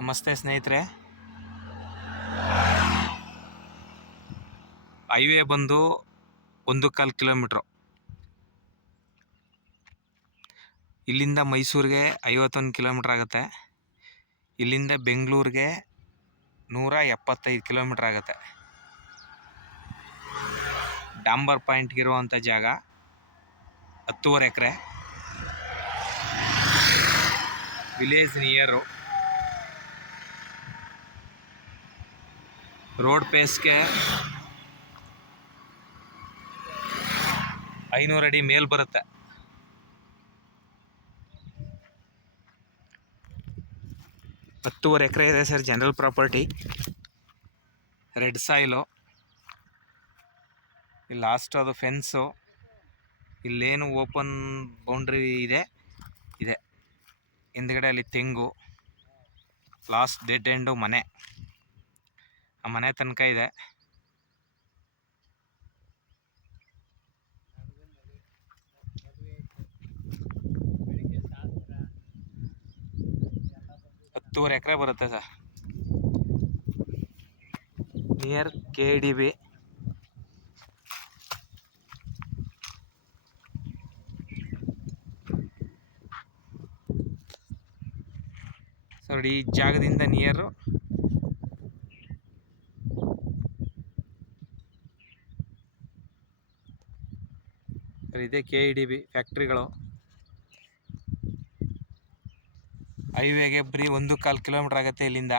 ನಮಸ್ತೆ ಸ್ನೇಹಿತರೆ. ಹೈವೇ ಬಂದು 1.25 ಕಿಲೋಮೀಟ್ರು. ಇಲ್ಲಿಂದ ಮೈಸೂರಿಗೆ 51 ಕಿಲೋಮೀಟ್ರ್ ಆಗುತ್ತೆ. ಇಲ್ಲಿಂದ ಬೆಂಗಳೂರಿಗೆ 175 ಕಿಲೋಮೀಟ್ರ್ ಆಗುತ್ತೆ. ಡಾಂಬರ್ ಪಾಯಿಂಟ್ಗಿರುವಂಥ ಜಾಗ 10.5 ಎಕರೆ. Village near. ರೋಡ್ ಪೇಸ್ಗೆ 500 ಅಡಿ ಮೇಲ್ ಬರುತ್ತೆ. ಹತ್ತೂವರೆ ಎಕರೆ ಇದೆ sir. General property, red soil. ಇಲ್ಲಿ ಲಾಸ್ಟ್ ಅದು ಫೆನ್ಸು. ಇಲ್ಲೇನು ಓಪನ್ ಬೌಂಡ್ರಿ ಇದೆ. ಹಿಂದ್ಗಡೆ ಅಲ್ಲಿ ತೆಂಗು. ಲಾಸ್ಟ್ ಡೆಡ್ ಎಂಡು ಮನೆ. ಆ ಮನೆ ತನಕ ಇದೆ. ಹತ್ತೂವರೆ ಎಕರೆ ಬರುತ್ತೆ ಸರ್. Near KDB. ಸರ್ ಈ ಜಾಗದಿಂದ ನಿಯರು ಇದೆ KDB ಫ್ಯಾಕ್ಟ್ರಿಗಳು. ಹೈವೇಗೆ ಬರೀ 1.25 ಕಿಲೋಮೀಟ್ರ್ ಆಗುತ್ತೆ ಇಲ್ಲಿಂದ.